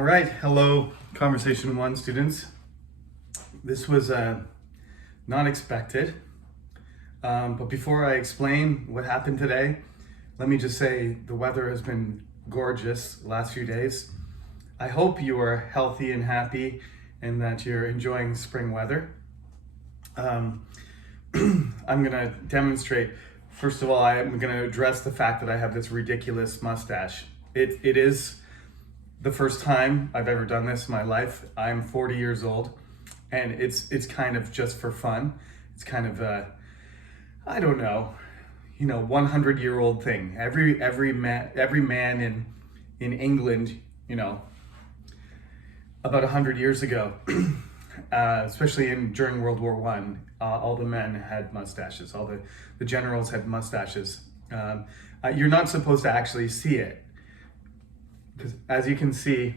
All right, hello, Conversation 1 students. This was not expected, but before I explain what happened today, let me just say the weather has been gorgeous the last few days. I hope you are healthy and happy and that you're enjoying spring weather. I'm gonna demonstrate, first of all, I'm gonna address the fact that I have this ridiculous mustache. It is the first time I've ever done this in my life. I'm 40 years old, and it's kind of just for fun. It's kind of a, I don't know, 100-year-old thing. Every man in England, about 100 years ago, especially during World War I, all the men had mustaches. All the generals had mustaches. You're not supposed to actually see it, because as you can see,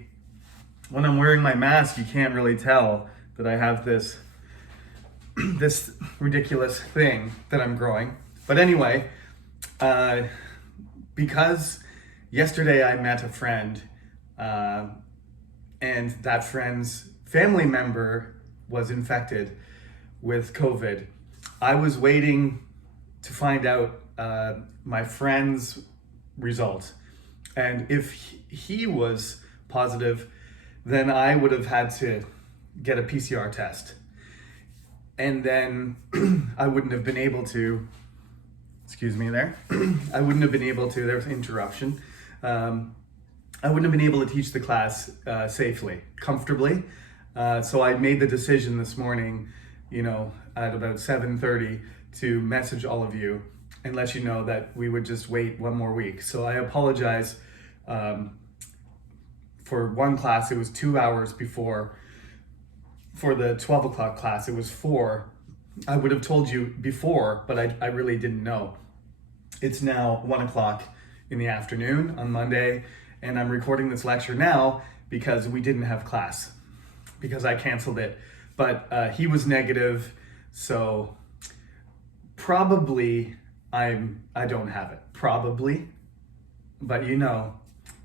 when I'm wearing my mask, you can't really tell that I have this ridiculous thing that I'm growing. But anyway, because yesterday I met a friend, and that friend's family member was infected with COVID. I was waiting to find out my friend's result. And if he was positive, then I would have had to get a PCR test. And then I wouldn't have been able to, excuse me there, I wouldn't have been able to, there's an interruption. I wouldn't have been able to teach the class safely, comfortably. So I made the decision this morning, at about 7:30 to message all of you and let you know that we would just wait one more week. So I apologize. For one class, it was 2 hours before. For the 12 o'clock class, it was 4. I would have told you before, but I really didn't know. It's now 1 o'clock in the afternoon on Monday, and I'm recording this lecture now because we didn't have class, because I canceled it. But he was negative, so probably I don't have it, probably. But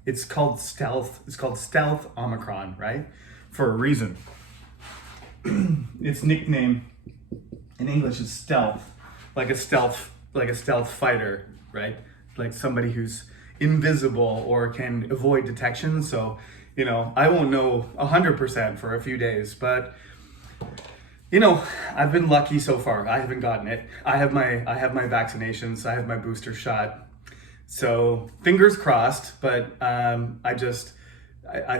it's called stealth. It's called stealth Omicron, right? For a reason. Its nickname in English is stealth, like a stealth fighter, right? Like somebody who's invisible or can avoid detection. So, I won't know 100% for a few days, but I've been lucky so far. I haven't gotten it. I have my vaccinations. I have my booster shot. So fingers crossed, but I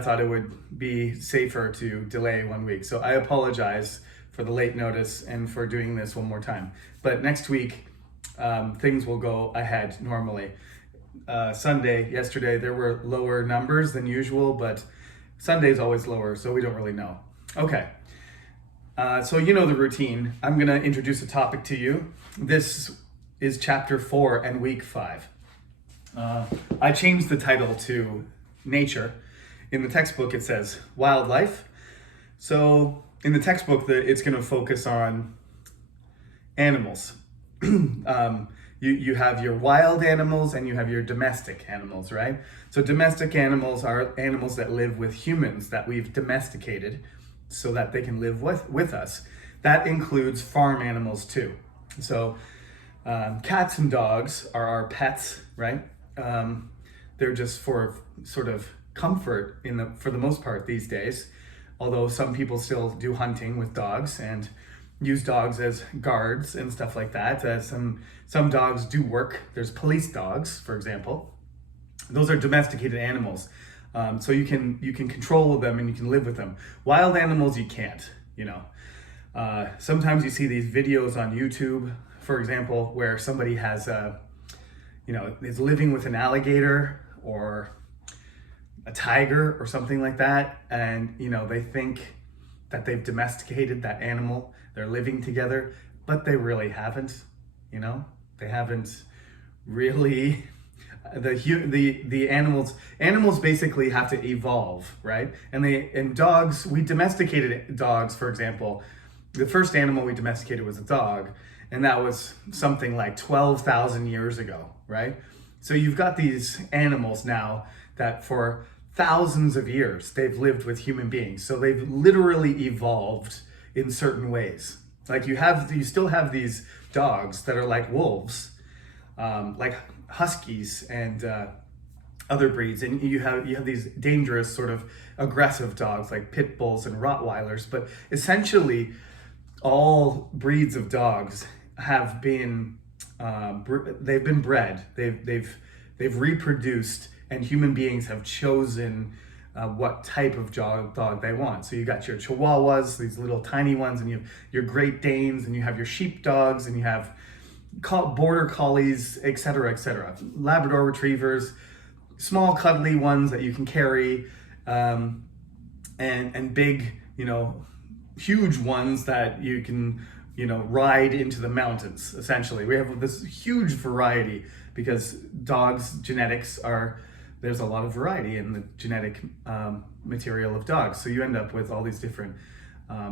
thought it would be safer to delay 1 week. So I apologize for the late notice and for doing this one more time. But next week, things will go ahead normally. Yesterday, there were lower numbers than usual, but Sunday's always lower, so we don't really know. Okay, so the routine. I'm gonna introduce a topic to you. This is chapter 4 and week 5. I changed the title to nature. In the textbook, it says wildlife. So in the textbook, it's going to focus on animals. You have your wild animals and you have your domestic animals, right? So domestic animals are animals that live with humans that we've domesticated so that they can live with us. That includes farm animals too. So cats and dogs are our pets, right? They're just for sort of comfort for the most part these days, although some people still do hunting with dogs and use dogs as guards and stuff like that. Some dogs do work. There's police dogs, for example. Those are domesticated animals, so you can control them and you can live with them. Wild animals you can't. Sometimes you see these videos on YouTube, for example, where somebody has is living with an alligator or a tiger or something like that, and they think that they've domesticated that animal. They're living together, but they really haven't. They haven't really. The animals basically have to evolve, right? And dogs, we domesticated dogs, for example. The first animal we domesticated was a dog, and that was something like 12,000 years ago, right? So you've got these animals now that for thousands of years they've lived with human beings. So they've literally evolved in certain ways. Like you still have these dogs that are like wolves, like huskies and other breeds, and you have these dangerous sort of aggressive dogs like pit bulls and Rottweilers. But essentially, all breeds of dogs have been they've been bred, they've reproduced, and human beings have chosen what type of dog they want. So you got your Chihuahuas, these little tiny ones, and you have your Great Danes, and you have your sheepdogs, and you have border collies, etc., etc. Labrador retrievers, small cuddly ones that you can carry, and big, huge ones that you can, ride into the mountains. Essentially, we have this huge variety because dogs' genetics there's a lot of variety in the genetic material of dogs. So you end up with all these different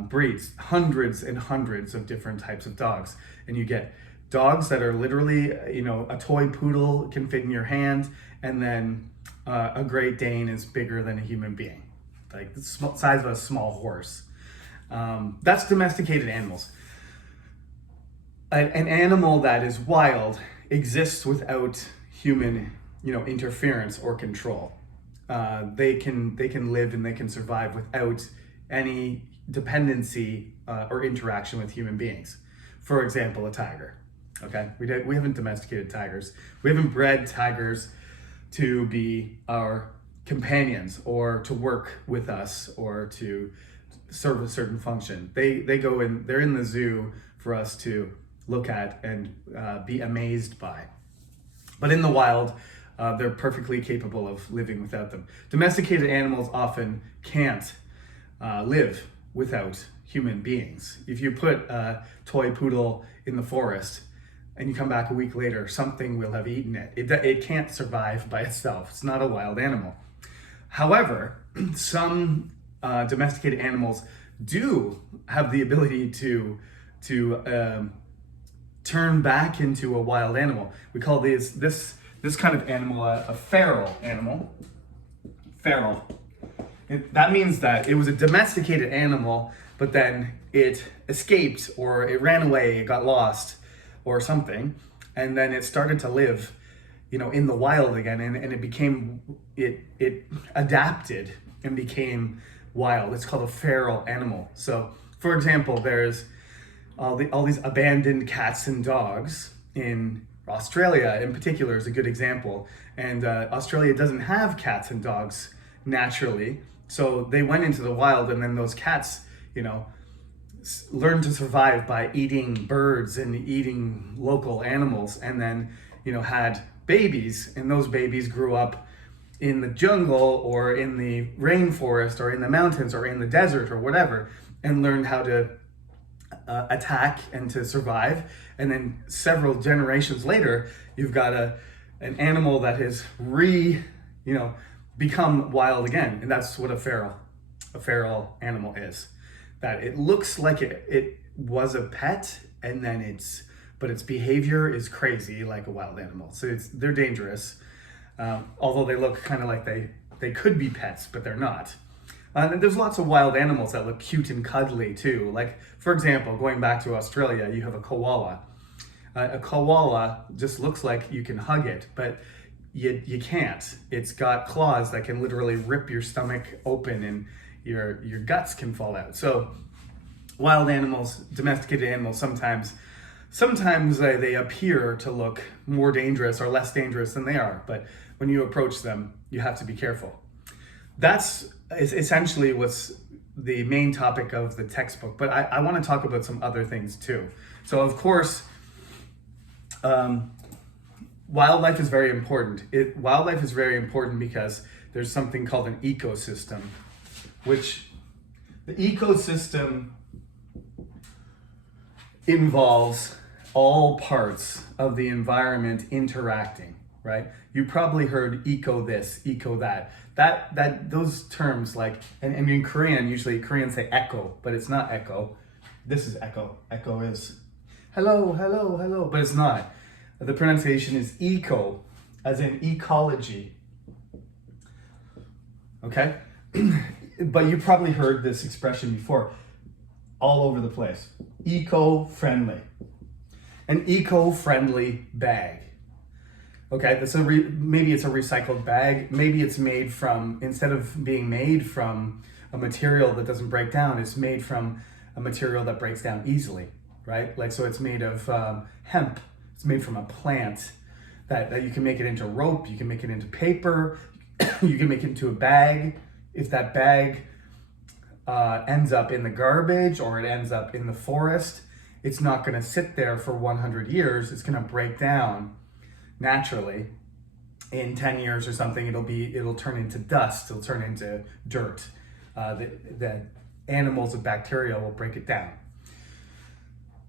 breeds, hundreds and hundreds of different types of dogs, and you get dogs that are literally, a toy poodle can fit in your hand, and then a Great Dane is bigger than a human being, like the size of a small horse. That's domesticated animals. An animal that is wild exists without human, interference or control. They can live and they can survive without any dependency or interaction with human beings. For example, a tiger. Okay, we haven't domesticated tigers. We haven't bred tigers to be our companions or to work with us or to serve a certain function. They're in the zoo for us to look at and be amazed by. But in the wild, they're perfectly capable of living without them. Domesticated animals often can't live without human beings. If you put a toy poodle in the forest and you come back a week later, something will have eaten it. It can't survive by itself. It's not a wild animal. However, some domesticated animals do have the ability to turn back into a wild animal. We call this kind of animal a feral animal. Feral. That means that it was a domesticated animal, but then it escaped or it ran away, it got lost or something, and then it started to live, in the wild again, and it adapted and became wild. It's called a feral animal. So, for example, there's all these abandoned cats and dogs in Australia in particular is a good example. And Australia doesn't have cats and dogs naturally. So they went into the wild, and then those cats, learned to survive by eating birds and eating local animals, and then, had babies, and those babies grew up in the jungle or in the rainforest or in the mountains or in the desert or whatever, and learned how to attack and to survive. And then several generations later, you've got an animal that has become wild again. And that's what a feral animal is. That it looks like it was a pet, and then but its behavior is crazy like a wild animal. So they're dangerous, although they look kind of like they could be pets, but they're not. And there's lots of wild animals that look cute and cuddly too. Like, for example, going back to Australia, you have a koala. A koala just looks like you can hug it, but you can't. It's got claws that can literally rip your stomach open, and your guts can fall out. So wild animals, domesticated animals, sometimes they appear to look more dangerous or less dangerous than they are. But when you approach them, you have to be careful. That's essentially what's the main topic of the textbook. But I want to talk about some other things too. So of course, wildlife is very important. Wildlife is very important because there's something called an ecosystem, which the ecosystem involves all parts of the environment interacting, right? You probably heard eco this, eco that. Those terms, like, and in Korean, usually Koreans say echo, but it's not echo. This is echo. Echo is hello, hello, hello, but it's not. The pronunciation is eco, as in ecology. okay? But you probably heard this expression before, all over the place. Eco-friendly. An eco-friendly bag. Okay, maybe it's a recycled bag. Maybe it's made from, instead of being made from a material that doesn't break down, it's made from a material that breaks down easily, right? Like, so it's made of hemp. It's made from a plant that you can make it into rope, you can make it into paper, you can make it into a bag. If that bag ends up in the garbage or it ends up in the forest, it's not gonna sit there for 100 years. It's gonna break down naturally. In 10 years or something, it'll turn into dust, it'll turn into dirt. The animals and bacteria will break it down.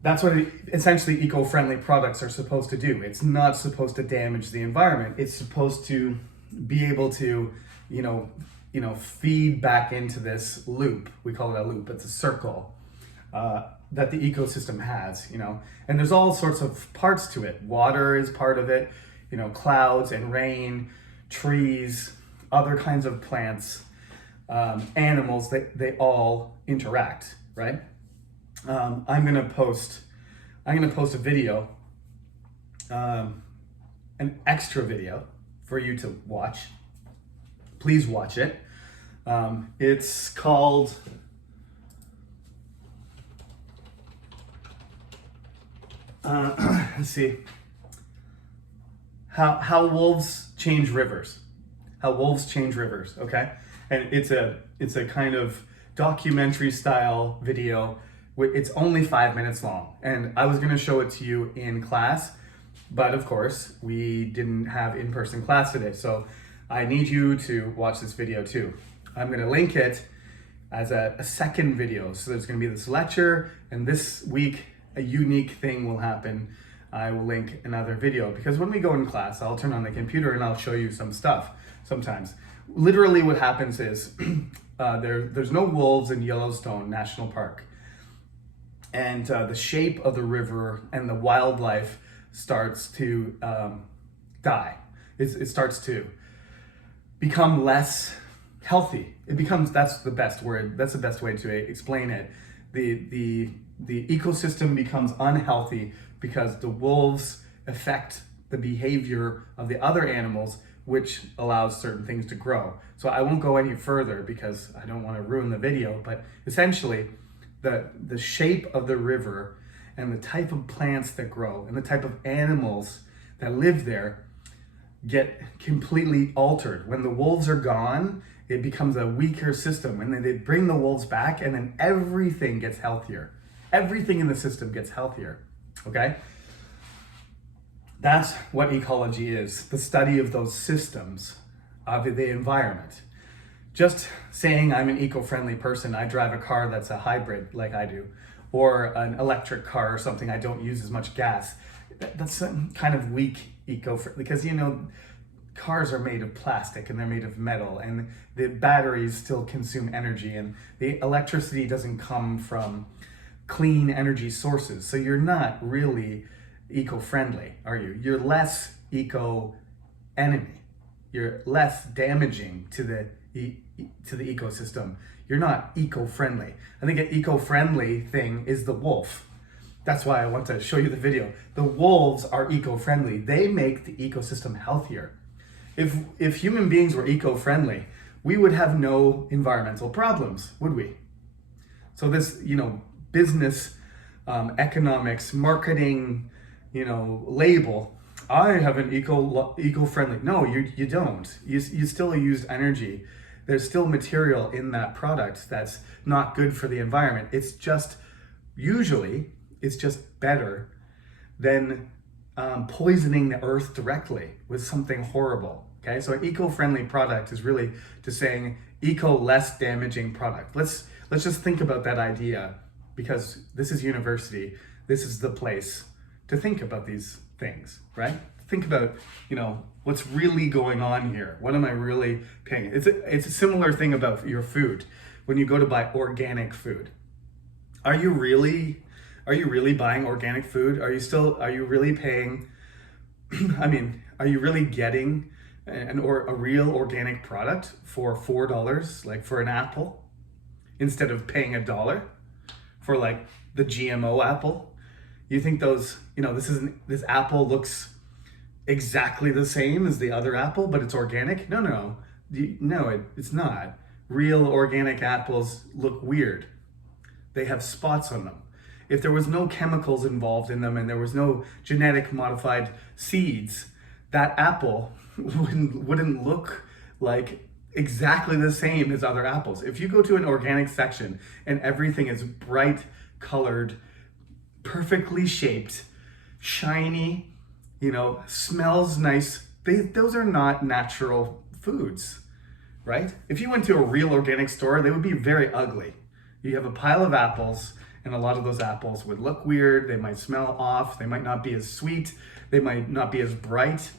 That's what essentially eco-friendly products are supposed to do. It's not supposed to damage the environment. It's supposed to be able to, feed back into this loop. We call it a loop. It's a circle that the ecosystem has, And there's all sorts of parts to it. Water is part of it, clouds and rain, trees, other kinds of plants, animals, they all interact, right? I'm gonna post a video, an extra video for you to watch. Please watch it. It's called let's see, how wolves change rivers. How wolves change rivers. Okay, and it's a kind of documentary style video. It's only 5 minutes long, and I was going to show it to you in class, but of course we didn't have in-person class today, so I need you to watch this video too. I'm going to link it as a second video. So there's going to be this lecture, and this week a unique thing will happen. I will link another video, because when we go in class, I'll turn on the computer and I'll show you some stuff sometimes. Literally what happens is there's no wolves in Yellowstone National Park. And the shape of the river and the wildlife starts to die. It starts to become less healthy. That's the best word. That's the best way to explain it. The ecosystem becomes unhealthy because the wolves affect the behavior of the other animals, which allows certain things to grow. So I won't go any further because I don't want to ruin the video, but essentially, the shape of the river and the type of plants that grow and the type of animals that live there get completely altered. When the wolves are gone, it becomes a weaker system, and then they bring the wolves back, and then everything gets healthier. Everything in the system gets healthier, okay? That's what ecology is, the study of those systems of the environment. Just saying I'm an eco-friendly person, I drive a car that's a hybrid like I do, or an electric car or something, I don't use as much gas. That's kind of weak eco-friendly, because cars are made of plastic and they're made of metal, and the batteries still consume energy, and the electricity doesn't come from clean energy sources. So you're not really eco-friendly, are you? You're less eco-enemy. You're less damaging to the ecosystem. You're not eco-friendly. I think an eco-friendly thing is the wolf. That's why I want to show you the video. The wolves are eco-friendly. They make the ecosystem healthier. If human beings were eco-friendly, we would have no environmental problems, would we? So this, business, economics, marketing, label, I have an eco-friendly. No, you don't. You still use energy. There's still material in that product that's not good for the environment. It's just better than poisoning the earth directly with something horrible. Okay, so an eco-friendly product is really just saying less damaging product. Let's just think about that idea, because this is university. This is the place to think about these things, right? Think about, what's really going on here. What am I really paying? It's a similar thing about your food. When you go to buy organic food, are you really buying organic food? Are you really paying? Are you really getting or a real organic product for $4, like for an apple, instead of paying $1 for like the GMO apple? You think those, this apple looks exactly the same as the other apple, but it's organic? No, it's not. Real organic apples look weird. They have spots on them. If there was no chemicals involved in them and there was no genetic modified seeds, that apple wouldn't look like exactly the same as other apples. If you go to an organic section and everything is bright colored, perfectly shaped, shiny, smells nice, those are not natural foods, right? If you went to a real organic store, they would be very ugly. You have a pile of apples, and a lot of those apples would look weird. They might smell off. They might not be as sweet. They might not be as bright.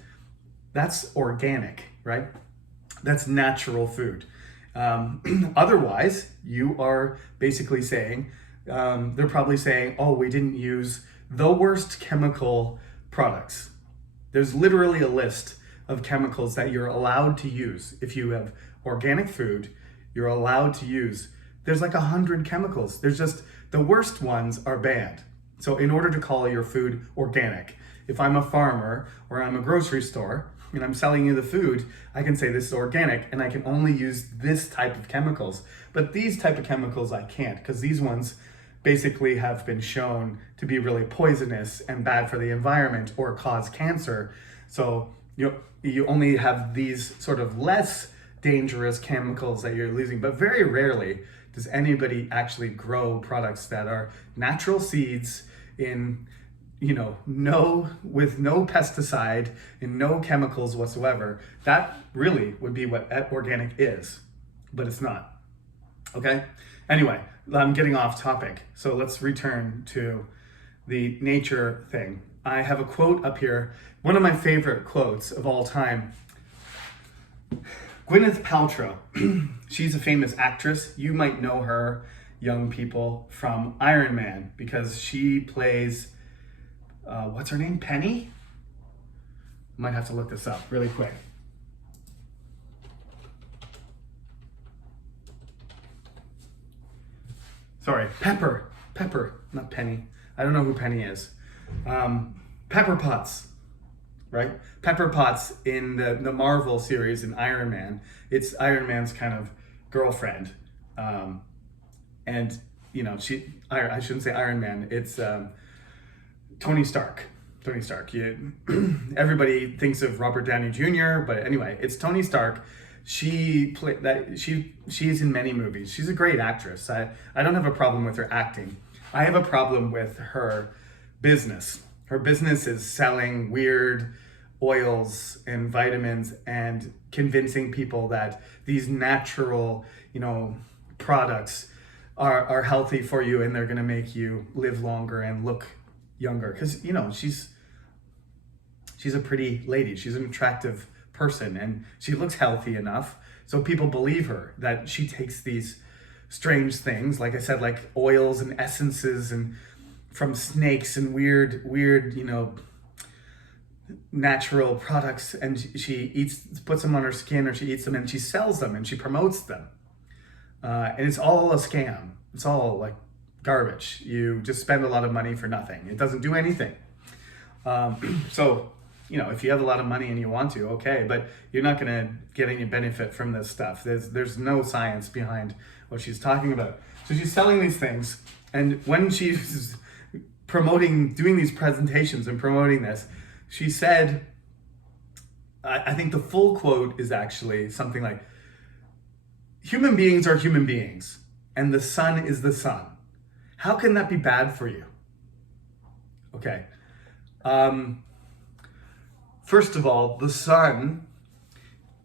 That's organic, right? That's natural food. Otherwise, you are basically saying, they're probably saying, oh, we didn't use the worst chemical products. There's literally a list of chemicals that you're allowed to use. If you have organic food, you're allowed to use. There's like 100 chemicals. There's just, the worst ones are banned. So in order to call your food organic, if I'm a farmer or I'm a grocery store and I'm selling you the food, I can say this is organic and I can only use this type of chemicals. But these type of chemicals I can't, because these ones basically have been shown to be really poisonous and bad for the environment or cause cancer. So you only have these sort of less dangerous chemicals that you're using, but very rarely does anybody actually grow products that are natural seeds in, with no pesticide and no chemicals whatsoever. That really would be what organic is, but it's not. Okay? Anyway, I'm getting off topic. So let's return to the nature thing. I have a quote up here, one of my favorite quotes of all time. Gwyneth Paltrow, she's a famous actress. You might know her, young people, from Iron Man, because she plays, what's her name, Penny? Might have to look this up really quick. Sorry, Pepper, not Penny. I don't know who Penny is. Pepper Potts. Right? Pepper Potts in the Marvel series in Iron Man. It's Iron Man's kind of girlfriend. And, I shouldn't say Iron Man. It's Tony Stark. Tony Stark. Everybody thinks of Robert Downey Jr., but anyway, it's Tony Stark. She's in many movies. She's a great actress. I don't have a problem with her acting. I have a problem with her business. Her business is selling weird oils and vitamins and convincing people that these natural, products are healthy for you and they're going to make you live longer and look younger. Because, she's a pretty lady. She's an attractive person and she looks healthy enough. So people believe her that she takes these strange things, like I said, like oils and essences and from snakes and weird, natural products, and she puts them on her skin, or she eats them, and she sells them and she promotes them. And it's all a scam. It's all like garbage. You just spend a lot of money for nothing. It doesn't do anything. So, if you have a lot of money and you want to, okay, but you're not going to get any benefit from this stuff. There's no science behind what she's talking about. So she's selling these things, and when she's doing these presentations and promoting this, she said, I think the full quote is actually something like, human beings are human beings, and the sun is the sun. How can that be bad for you? Okay. First of all, the sun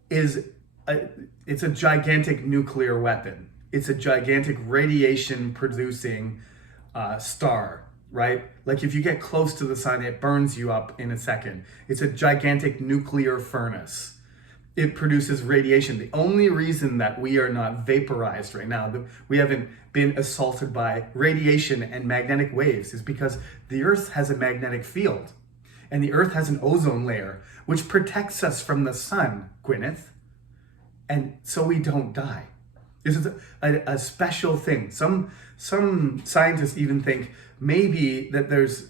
it's a gigantic nuclear weapon. It's a gigantic radiation producing star, right? Like if you get close to the sun, it burns you up in a second. It's a gigantic nuclear furnace. It produces radiation. The only reason that we are not vaporized right now, that we haven't been assaulted by radiation and magnetic waves, is because the Earth has a magnetic field. And the Earth has an ozone layer, which protects us from the sun, Gwyneth. And so we don't die. This is a special thing. Some scientists even think maybe that there's,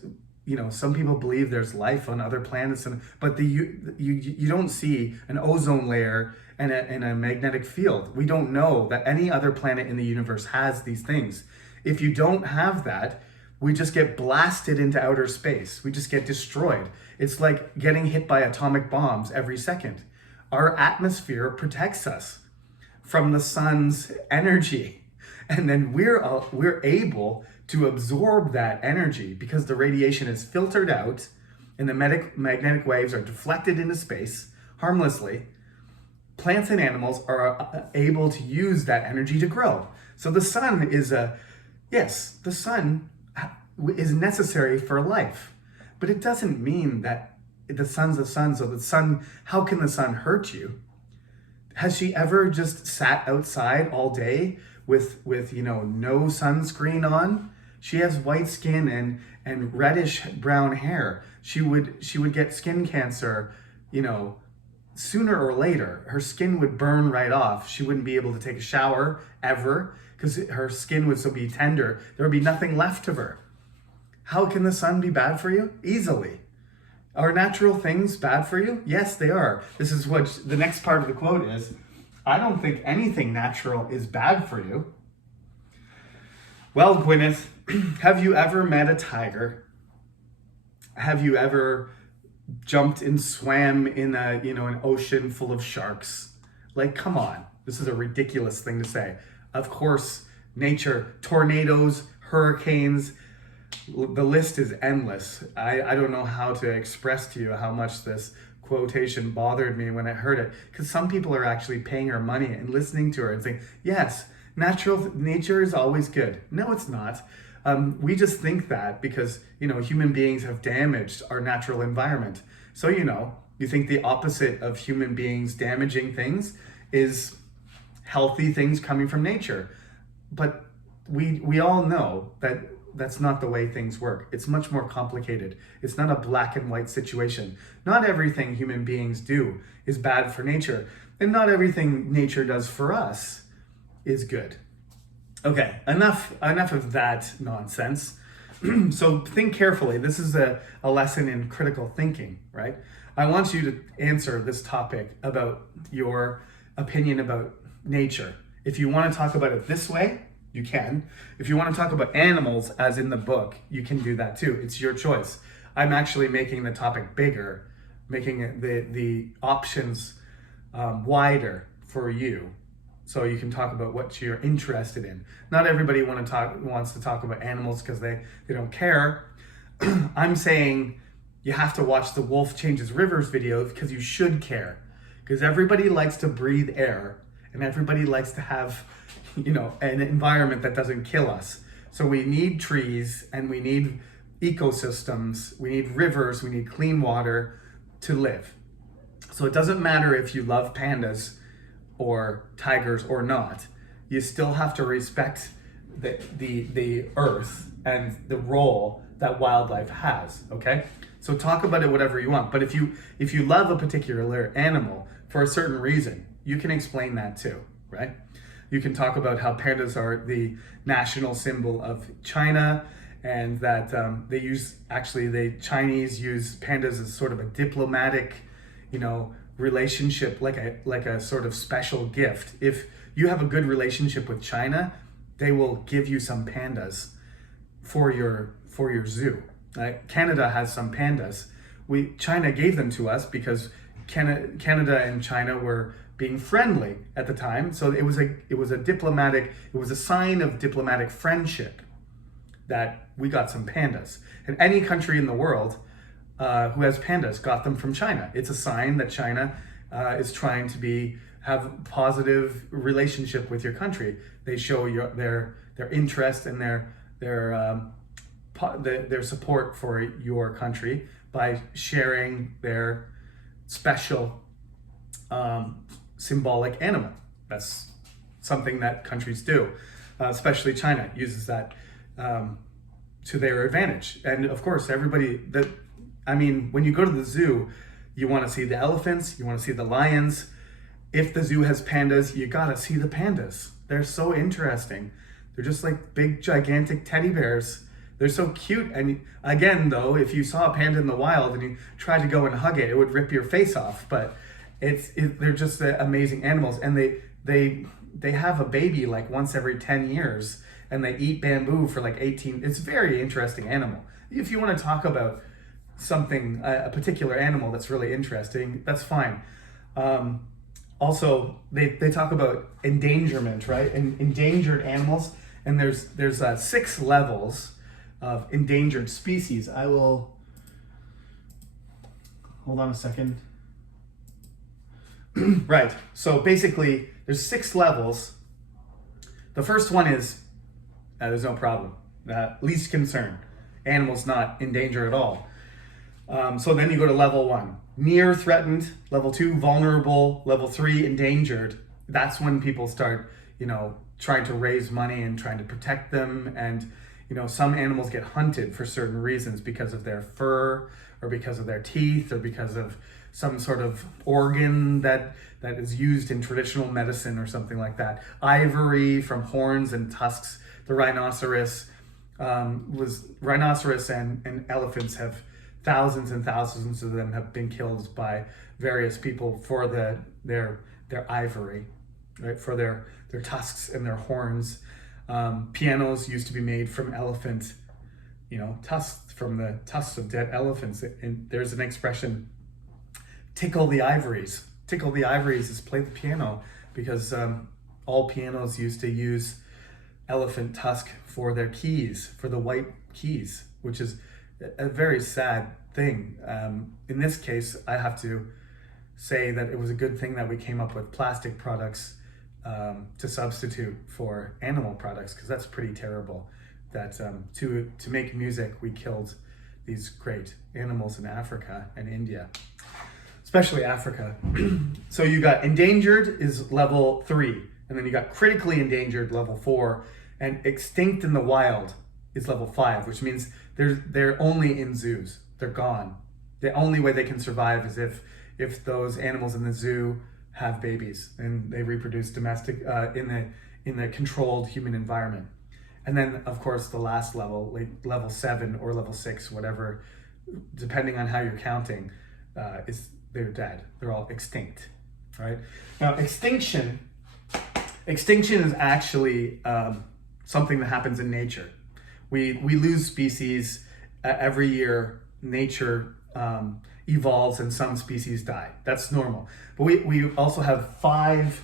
some people believe there's life on other planets, but you don't see an ozone layer and a magnetic field. We don't know that any other planet in the universe has these things. If you don't have that, we just get blasted into outer space. We just get destroyed. It's like getting hit by atomic bombs every second. Our atmosphere protects us from the sun's energy. And then we're able to absorb that energy because the radiation is filtered out and the magnetic waves are deflected into space harmlessly. Plants and animals are able to use that energy to grow. So the sun is the sun is necessary for life, but it doesn't mean that the sun's the sun. So the sun, how can the sun hurt you? Has she ever just sat outside all day with no sunscreen on? She has white skin and reddish brown hair. She would get skin cancer, sooner or later. Her skin would burn right off. She wouldn't be able to take a shower ever because her skin would still be tender. There would be nothing left of her. How can the sun be bad for you? Easily. Are natural things bad for you? Yes, they are. This is what the next part of the quote is. I don't think anything natural is bad for you. Well, Gwyneth, have you ever met a tiger? Have you ever jumped and swam in an ocean full of sharks? Like, come on. This is a ridiculous thing to say. Of course, nature, tornadoes, hurricanes, the list is endless. I don't know how to express to you how much this quotation bothered me when I heard it, because some people are actually paying her money and listening to her and saying, yes, nature is always good. No, it's not. We just think that because, human beings have damaged our natural environment. So, you think the opposite of human beings damaging things is healthy things coming from nature. But we all know that that's not the way things work. It's much more complicated. It's not a black and white situation. Not everything human beings do is bad for nature, and not everything nature does for us is good. Okay, enough of that nonsense. So think carefully. This is a lesson in critical thinking, right? I want you to answer this topic about your opinion about nature. If you want to talk about it this way, you can. If you want to talk about animals, as in the book, you can do that too. It's your choice. I'm actually making the topic bigger, making the options wider for you, so you can talk about what you're interested in. Not everybody wants to talk about animals because they don't care. I'm saying you have to watch the Wolf Changes Rivers video because you should care. Because everybody likes to breathe air and everybody likes to have an environment that doesn't kill us. So we need trees and we need ecosystems, we need rivers, we need clean water to live. So it doesn't matter if you love pandas or tigers or not. You still have to respect the earth and the role that wildlife has, okay? So talk about it whatever you want. But if you love a particular animal for a certain reason, you can explain that too, right? You can talk about how pandas are the national symbol of China, and that the Chinese use pandas as sort of a diplomatic, relationship, like a sort of special gift. If you have a good relationship with China, they will give you some pandas for your zoo. Canada has some pandas. China gave them to us because Canada and China were being friendly at the time. So it was a sign of diplomatic friendship that we got some pandas. And any country in the world who has pandas got them from China. It's a sign that China is trying to have a positive relationship with your country. They show their interest and their support for your country by sharing their special symbolic animal. That's something that countries do, especially China uses that to their advantage. And of course, I mean, when you go to the zoo, you want to see the elephants, you want to see the lions. If the zoo has pandas, you gotta see the pandas. They're so interesting. They're just like big, gigantic teddy bears. They're so cute. And again, though, if you saw a panda in the wild and you tried to go and hug it, it would rip your face off. But they're just amazing animals. And they have a baby like once every 10 years, and they eat bamboo for like 18. It's a very interesting animal. If you want to talk about something, a particular animal that's really interesting, that's fine. Also, they talk about endangerment, right? And endangered animals, and there's 6 levels of endangered species. I will hold on a second. Right. So basically, there's 6 levels. The first one is there's no problem. Least concern. Animals not in danger at all. So then you go to level 1. Near threatened. Level 2, vulnerable. Level 3, endangered. That's when people start, trying to raise money and trying to protect them. And, some animals get hunted for certain reasons because of their fur or because of their teeth or because of some sort of organ that is used in traditional medicine or something like that. Ivory from horns and tusks. The rhinoceros and elephants have thousands and thousands of them have been killed by various people for their ivory, right? For their tusks and their horns. Pianos used to be made from elephant, tusks, from the tusks of dead elephants. And there's an expression, tickle the ivories. Tickle the ivories is play the piano, because all pianos used to use elephant tusk for their keys, for the white keys, which is a very sad thing. In this case, I have to say that it was a good thing that we came up with plastic products to substitute for animal products, because that's pretty terrible. That to make music, we killed these great animals in Africa and India, especially Africa. So you got endangered is level 3, and then you got critically endangered, level 4, and extinct in the wild is level 5, which means they're only in zoos. They're gone. The only way they can survive is if those animals in the zoo have babies and they reproduce domestic in the controlled human environment. And then, of course, the last level, like level 7 or level 6, whatever, depending on how you're counting, they're dead. They're all extinct, right? Now, extinction is actually something that happens in nature. We lose species every year. Nature evolves and some species die. That's normal. But we also have 5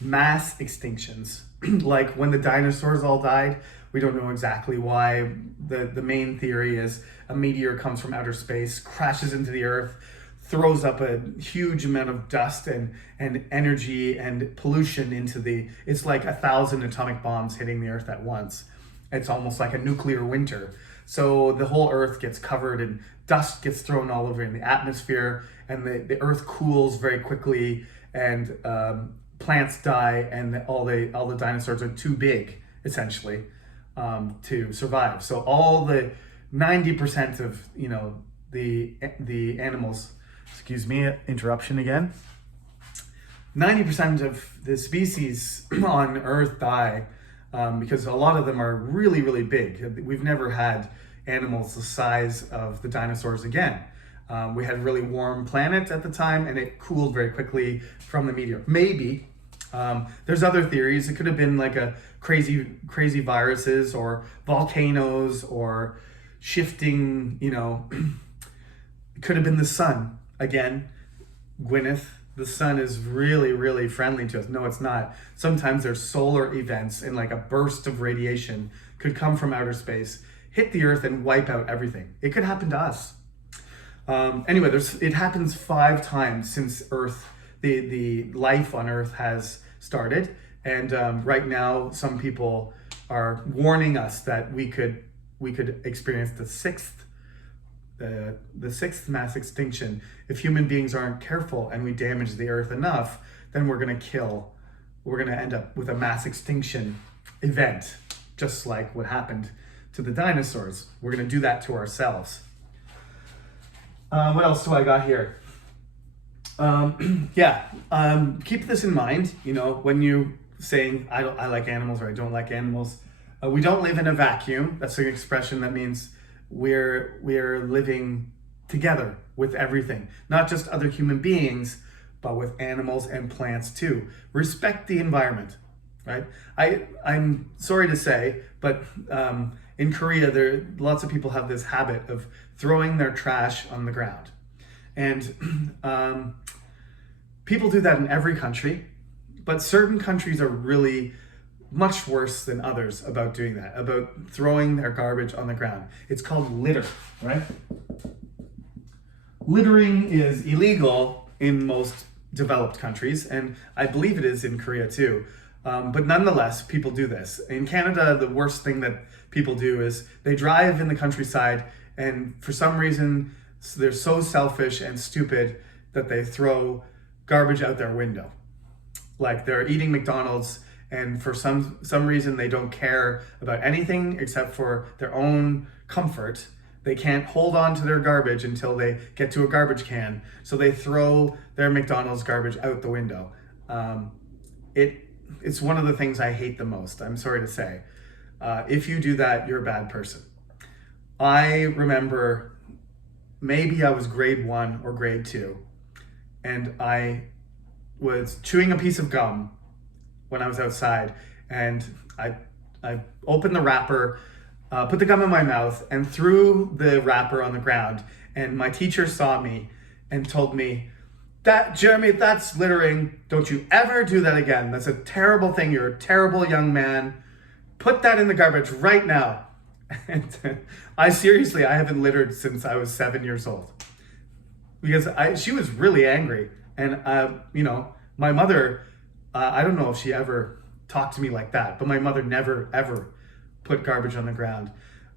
mass extinctions. Like when the dinosaurs all died, we don't know exactly why. The main theory is a meteor comes from outer space, crashes into the earth, throws up a huge amount of dust and energy and pollution it's like 1,000 atomic bombs hitting the earth at once. It's almost like a nuclear winter. So the whole earth gets covered and dust gets thrown all over in the atmosphere, and the earth cools very quickly, and plants die, and all the dinosaurs are too big, essentially, to survive. So all the 90% of the animals, excuse me, interruption again. 90% of the species on Earth die because a lot of them are really, really big. We've never had animals the size of the dinosaurs again. We had a really warm planet at the time, and it cooled very quickly from the meteor. Maybe. There's other theories. It could have been like a crazy viruses or volcanoes or shifting, it could have been the sun. Again, Gwyneth, the sun is really, really friendly to us. No, it's not. Sometimes there's solar events, and like a burst of radiation could come from outer space, hit the earth, and wipe out everything. It could happen to us. Anyway, it happens 5 times since Earth, the life on Earth has started. And right now, some people are warning us that we could experience the sixth mass extinction. If human beings aren't careful and we damage the earth enough, then we're gonna end up with a mass extinction event, just like what happened to the dinosaurs. We're gonna do that to ourselves. What else do I got here? Keep this in mind. When you saying I like animals or I don't like animals, we don't live in a vacuum. That's an expression that means we're living together with everything, not just other human beings, but with animals and plants too. Respect the environment, right? I'm sorry to say, but in Korea, lots of people have this habit of throwing their trash on the ground, and people do that in every country, but certain countries are really much worse than others about doing that, about throwing their garbage on the ground. It's called litter, right? Littering is illegal in most developed countries, and I believe it is in Korea too. But nonetheless, people do this. In Canada, the worst thing that people do is they drive in the countryside, and for some reason, they're so selfish and stupid that they throw garbage out their window. Like they're eating McDonald's, and for some reason they don't care about anything except for their own comfort. They can't hold on to their garbage until they get to a garbage can, so they throw their McDonald's garbage out the window. It's one of the things I hate the most, I'm sorry to say. If you do that, you're a bad person. I remember maybe I was grade 1 or grade 2, and I was chewing a piece of gum when I was outside, and I opened the wrapper, put the gum in my mouth, and threw the wrapper on the ground. And my teacher saw me and told me, Jeremy, that's littering. Don't you ever do that again. That's a terrible thing. You're a terrible young man. Put that in the garbage right now. And I haven't littered since I was 7 years old, because she was really angry. And my mother, I don't know if she ever talked to me like that, but my mother never ever put garbage on the ground.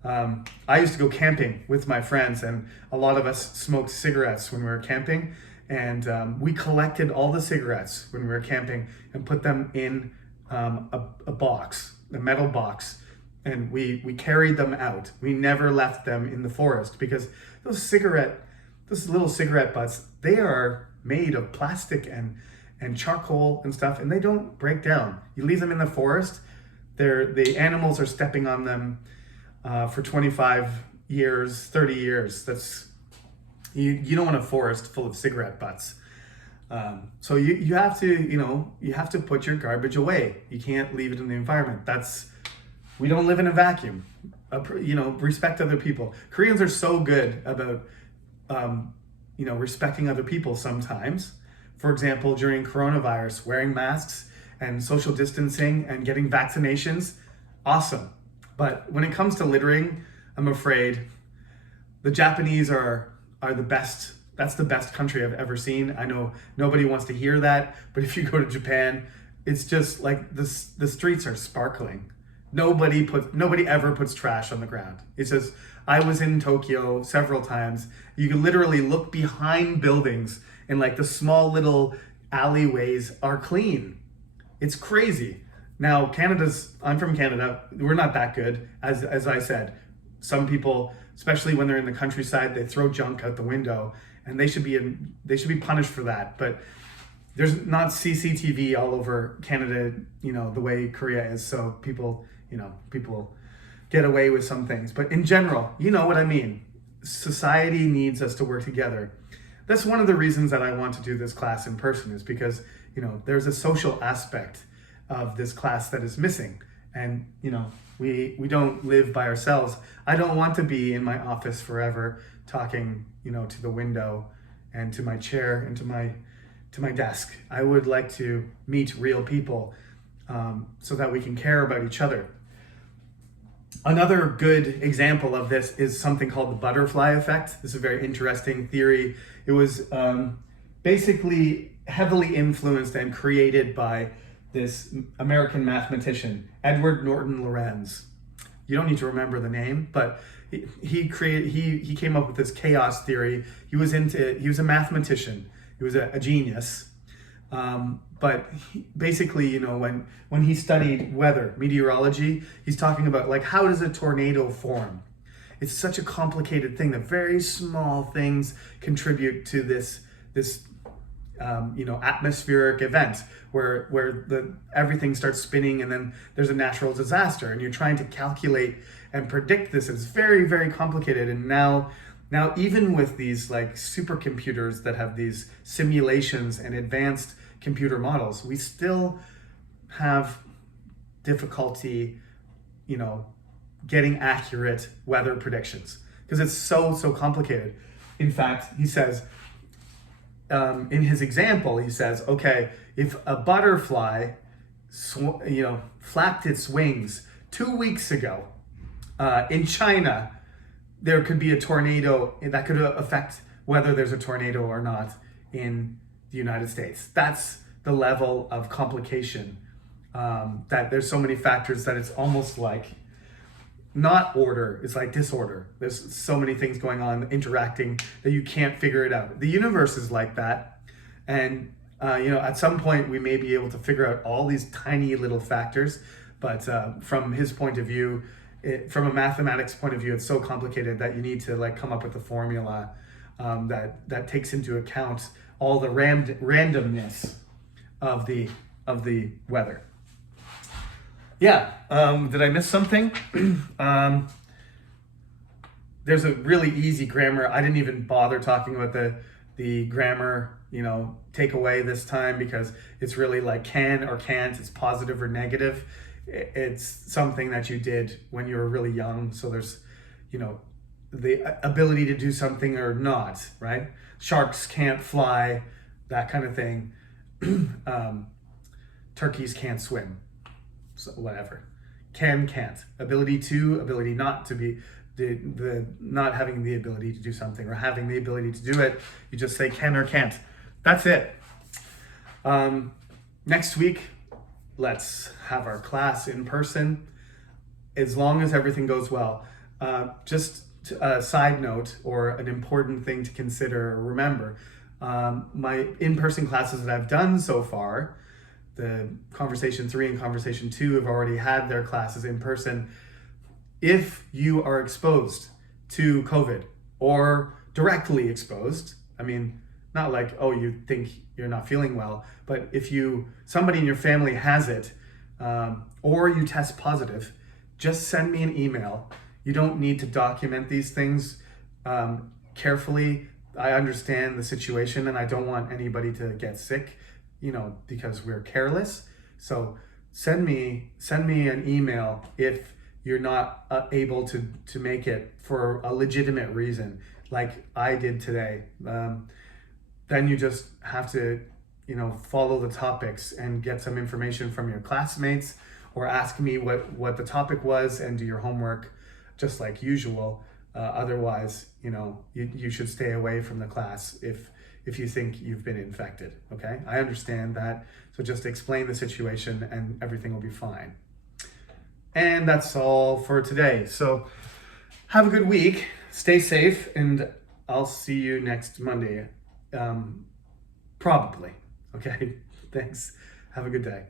I used to go camping with my friends, and a lot of us smoked cigarettes when we were camping, and we collected all the cigarettes when we were camping and put them in a box, a metal box, and we carried them out. We never left them in the forest, because those little cigarette butts, they are made of plastic and charcoal and stuff, and they don't break down. You leave them in the forest, the animals are stepping on them for 25 years, 30 years. You don't want a forest full of cigarette butts. So you have to put your garbage away. You can't leave it in the environment. We don't live in a vacuum. Respect other people. Koreans are so good about respecting other people sometimes. For example, during coronavirus, wearing masks and social distancing and getting vaccinations, awesome. But when it comes to littering, I'm afraid the Japanese are the best. That's the best country I've ever seen. I know nobody wants to hear that, but if you go to Japan, it's just like the streets are sparkling. Nobody ever puts trash on the ground. It's just, I was in Tokyo several times. You can literally look behind buildings, and like the small little alleyways are clean. It's crazy. Now, I'm from Canada. We're not that good. As I said, some people, especially when they're in the countryside, they throw junk out the window, and they should be punished for that. But there's not CCTV all over Canada, the way Korea is. So people get away with some things. But in general, you know what I mean. Society needs us to work together. That's one of the reasons that I want to do this class in person, is because, there's a social aspect of this class that is missing. And, we don't live by ourselves. I don't want to be in my office forever talking, to the window and to my chair and to my desk. I would like to meet real people so that we can care about each other. Another good example of this is something called the butterfly effect. This is a very interesting theory. It was basically heavily influenced and created by this American mathematician, Edward Norton Lorenz. You don't need to remember the name, but he came up with this chaos theory. He was a mathematician. He was a genius. But basically, when he studied weather, meteorology, he's talking about, like, how does a tornado form? It's such a complicated thing that very small things contribute to this atmospheric event where everything starts spinning, and then there's a natural disaster, and you're trying to calculate and predict this. It's very, very complicated. And now even with these like supercomputers that have these simulations and advanced computer models, we still have difficulty, getting accurate weather predictions because it's so complicated. In fact, he says, in his example, he says, okay, if a butterfly, flapped its wings 2 weeks ago in China, there could be a tornado that could affect whether there's a tornado or not in the United States. That's the level of complication, that there's so many factors that it's almost like not order, it's like disorder. There's so many things going on, interacting, that you can't figure it out. The universe is like that. And, at some point we may be able to figure out all these tiny little factors, but from his point of view, from a mathematics point of view, it's so complicated that you need to like come up with a formula that takes into account all the randomness of the weather. Yeah, did I miss something? There's a really easy grammar. I didn't even bother talking about the grammar, takeaway this time, because it's really like can or can't, it's positive or negative. It's something that you did when you were really young. So there's, the ability to do something or not, right? Sharks can't fly, that kind of thing. Turkeys can't swim. So whatever. Can't. Ability to, ability not to be, the not having the ability to do something or having the ability to do it. You just say can or can't. That's it. Next week, let's have our class in person, as long as everything goes well. Just a side note, or an important thing to consider or remember, my in-person classes that I've done so far, the Conversation 3 and Conversation 2 have already had their classes in person. If you are exposed to COVID or directly exposed, not like, oh, you think you're not feeling well, but if somebody in your family has it, or you test positive, just send me an email. You don't need to document these things carefully. I understand the situation and I don't want anybody to get sick, because we're careless. So send me an email if you're not able to make it for a legitimate reason, like I did today. Then you just have to, follow the topics and get some information from your classmates, or ask me what the topic was and do your homework just like usual. Otherwise, you should stay away from the class if you think you've been infected, okay? I understand that. So just explain the situation and everything will be fine. And that's all for today. So have a good week, stay safe, and I'll see you next Monday. Probably. Okay, thanks. Have a good day.